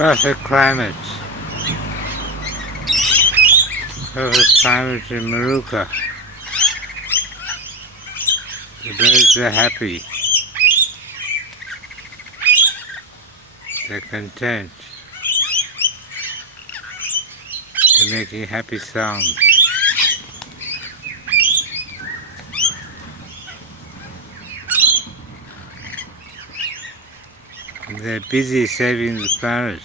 Perfect climate. Perfect climate in Moorooka. The birds are happy. They're content. They're making happy sounds. And they're busy saving the planet.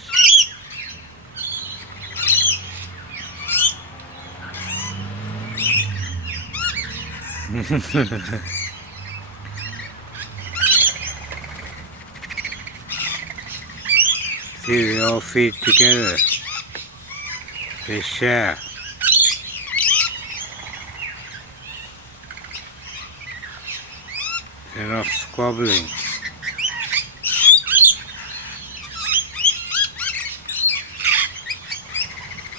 See, they all feed together. They share. They're not squabbling.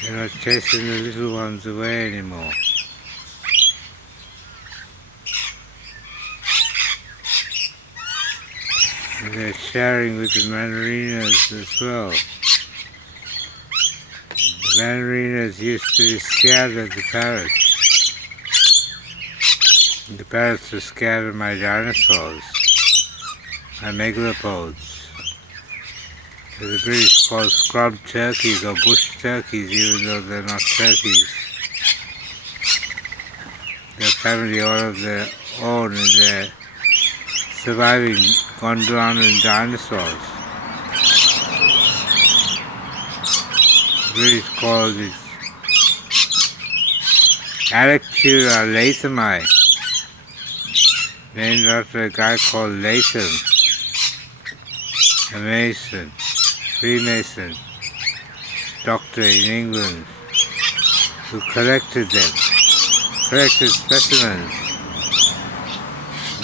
They're not chasing the little ones away anymore. And they're sharing with the Manorinas as well. The Manorinas used to be scared of the parrots. And the parrots were scared of my dinosaurs, my megalopods. The British call scrub turkeys or bush turkeys, even though they're not turkeys. They're family all of their own, and they're surviving Gondwanan dinosaurs. The British called it Arctura lathami, named after a guy called Latham, a mason, Freemason, doctor in England, who collected specimens.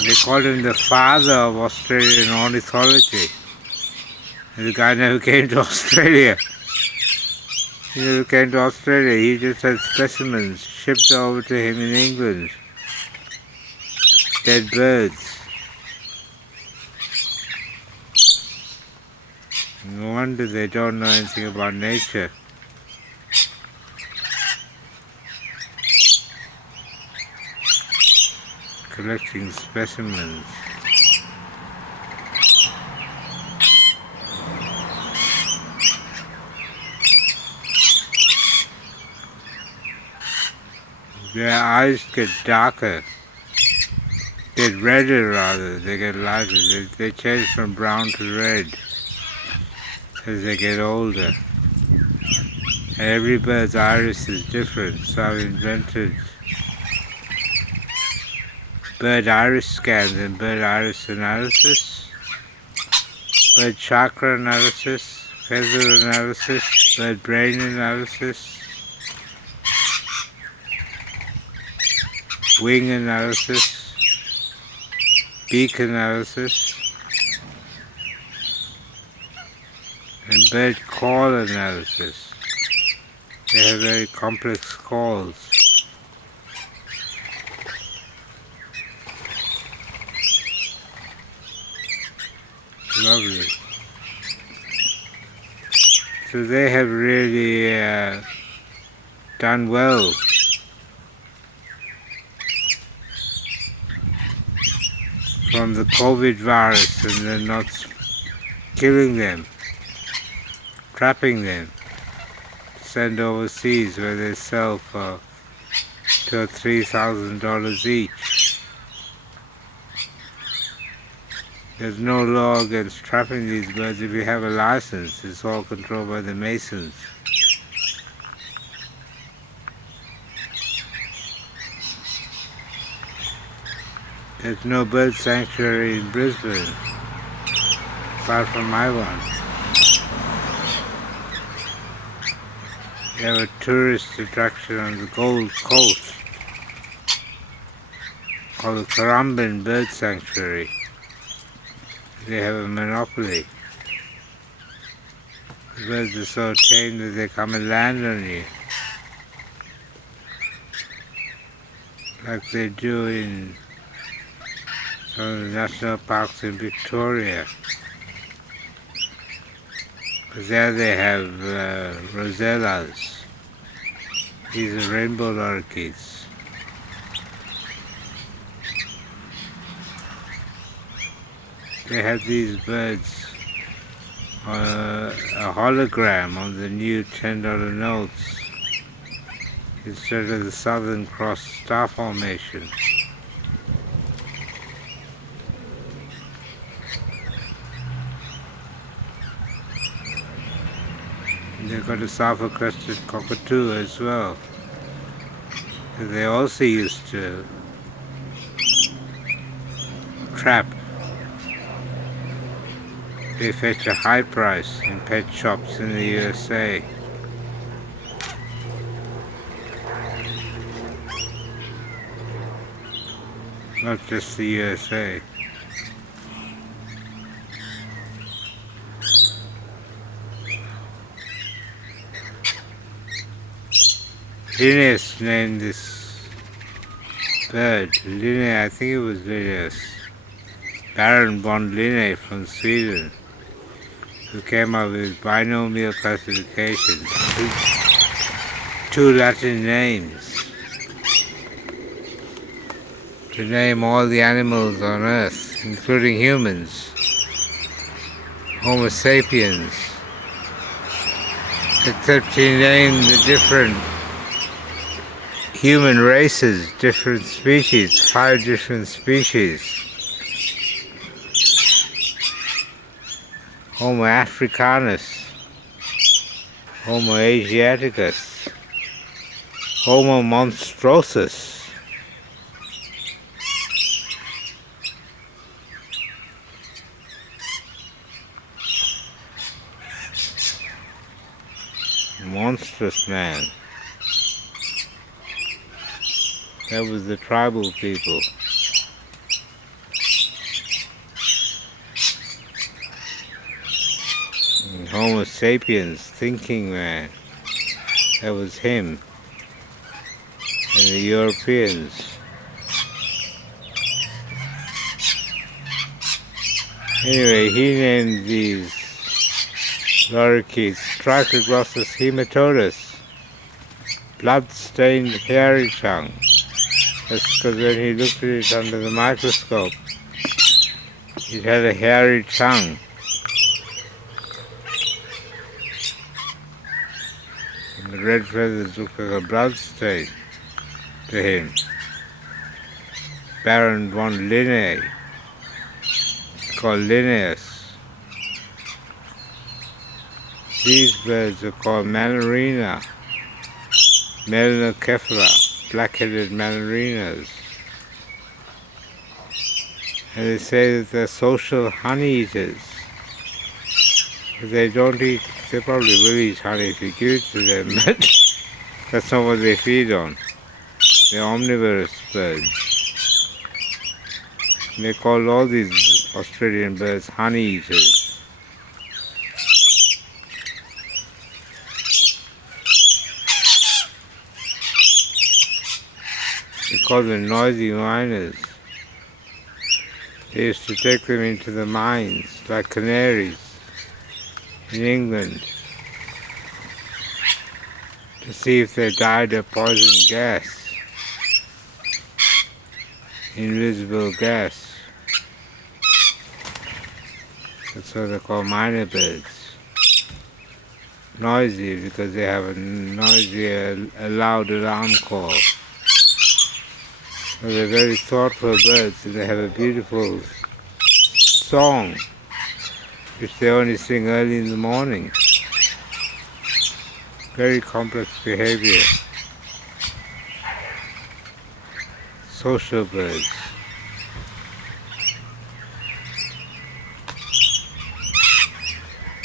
They called him the father of Australian ornithology. And the guy never came to Australia. He never came to Australia. He just had specimens shipped over to him in England. Dead birds. No wonder they don't know anything about nature. Collecting specimens. Their eyes get darker. Get redder rather, they get lighter. They change from brown to red as they get older. And every bird's iris is different, so I've invented bird iris scans and bird iris analysis, bird chakra analysis, feather analysis, bird brain analysis, wing analysis, beak analysis, and bird call analysis. They have very complex calls. Lovely. So they have really done well. From the COVID virus, and they're not killing them, trapping them, send overseas where they sell for $2,000 or $3,000 each. There's no law against trapping these birds if you have a license. It's all controlled by the Masons. There's no bird sanctuary in Brisbane, apart from my one. We have a tourist attraction on the Gold Coast called the Currumbin Bird Sanctuary. They have a monopoly. The birds are so tame that they come and land on you, like they do in some of the national parks in Victoria. There they have rosellas. These are rainbow lorikeets. They have these birds, a hologram on the new $10 notes instead of the Southern Cross star formation. And they've got a sulfur-crested cockatoo as well. They also used to trap. They fetch a high price in pet shops in the USA. Not just the USA. Linnaeus named this bird, I think it was Linnaeus, Baron von Linné from Sweden, who came up with binomial classification, two Latin names, to name all the animals on Earth, including humans, Homo sapiens, except he named the different human races, different species, 5 different species. Homo africanus, Homo asiaticus, Homo monstrosus, monstrous man. That was the tribal people. And Homo sapiens, thinking man. That was him. And the Europeans. Anyway, he named these lorikeets Trichoglossus hematodes, blood-stained hairy tongue. That's because when he looked at it under the microscope, it had a hairy tongue. And the red feathers looked like a blood stain to him. Baron von Linné, called Linnaeus. These birds are called Manorina, Melanocephala, black-headed Manorinas. And they say that they're social honey-eaters. But they don't eat, they probably will eat honey if you give it to them, but that's not what they feed on. They're omnivorous birds. And they call all these Australian birds honey-eaters. They call them noisy miners. They used to take them into the mines, like canaries, in England, to see if they died of poison gas, invisible gas. That's what they call miner birds. Noisy because they have a loud alarm call. So they're very thoughtful birds, and they have a beautiful song, which they only sing early in the morning. Very complex behavior. Social birds.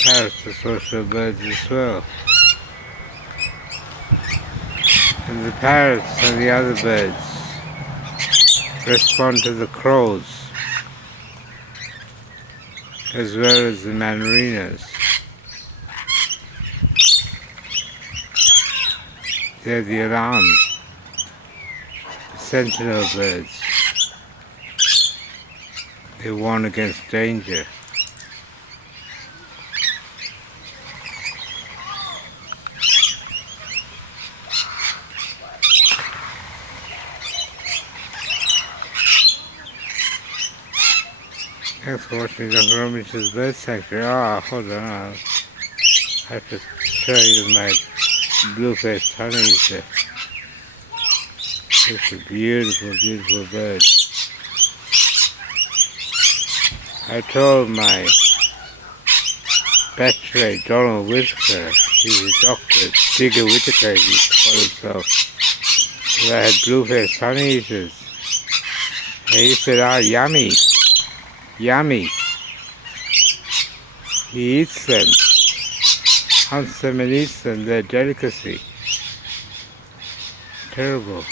Parrots are social birds as well. And the parrots and the other birds respond to the crows as well as the Manorinas. They're the alarm, the sentinel birds. They warn against danger. Thanks for watching Dr. Romesh's Bird Sanctuary. Oh, hold on. I have to show you my blue-faced honeyeater. It's a beautiful, beautiful bird. I told my bachelor, Donald Whitaker, he's a doctor, Digger Whitaker, he used to call himself, that I had blue-faced honeyeaters. And he said, ah, yummy, yummy. He eats them, hunts them and eats them, they're delicacy. Terrible.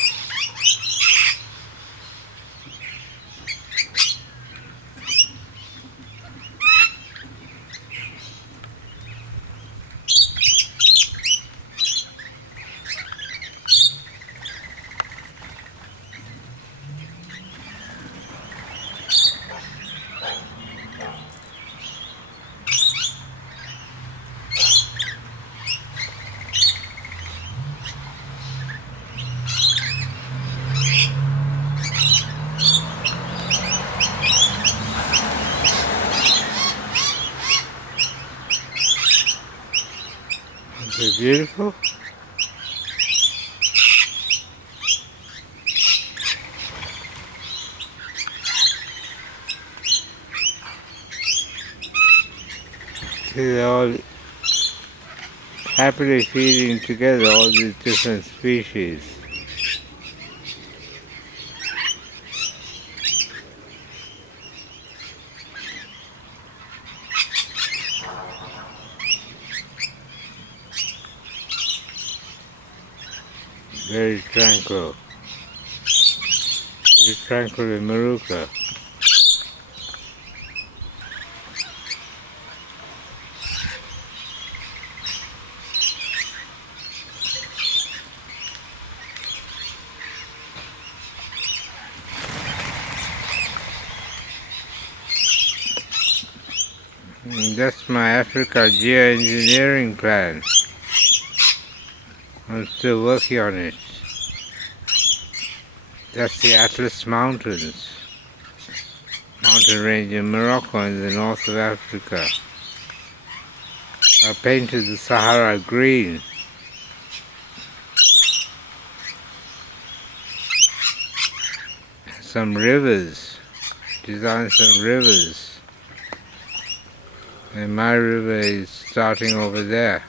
Is it beautiful? See, they're all happily feeding together, all these different species. Very tranquil. Very tranquil in Moorooka. That's my Africa geoengineering plan. I'm still working on it. That's the Atlas Mountains, mountain range in Morocco in the north of Africa. I painted the Sahara green. Some rivers, designed some rivers. And my river is starting over there.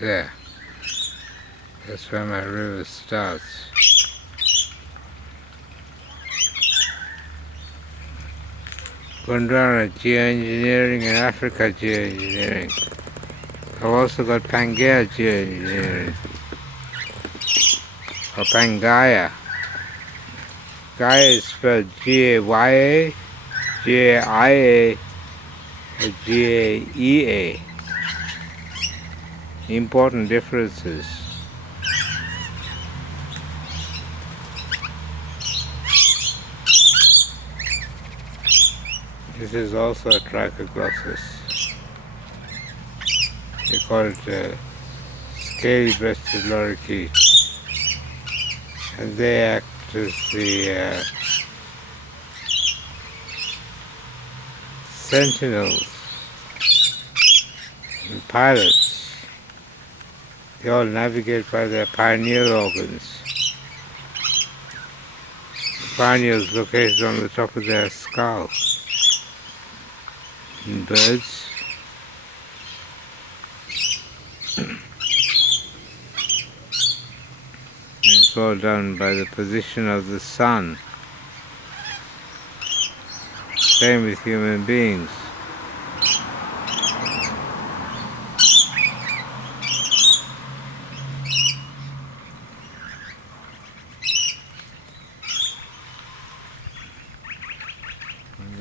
There. That's where my river starts. Gondwana geoengineering and Africa geoengineering. I've also got Pangea geoengineering. Or Pangaea. Gaia is spelled G-A-Y-A, G-A-I-A, or G-A-E-A. Important differences. This is also a trichoglossus. They call it a scaly-breasted lorikeet. And they act as the sentinels and pilots. They all navigate by their pineal organs. The pineal is located on the top of their skull. In birds, it's all done by the position of the sun. Same with human beings.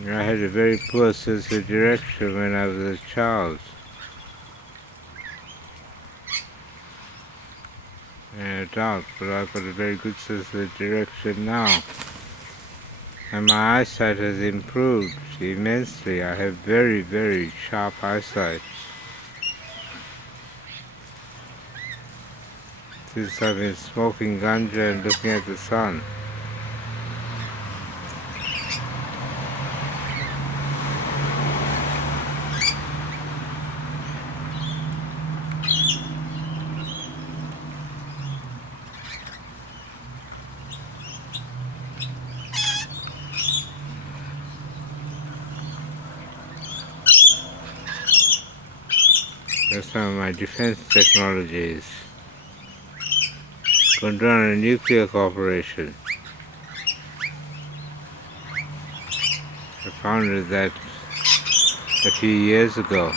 I had a very poor sense of direction when I was a child. And adult, but I've got a very good sense of direction now. And my eyesight has improved immensely. I have very, very sharp eyesight. since I've been smoking ganja and looking at the sun. That's some of my defense technologies. Going to run a nuclear corporation. I founded that a few years ago.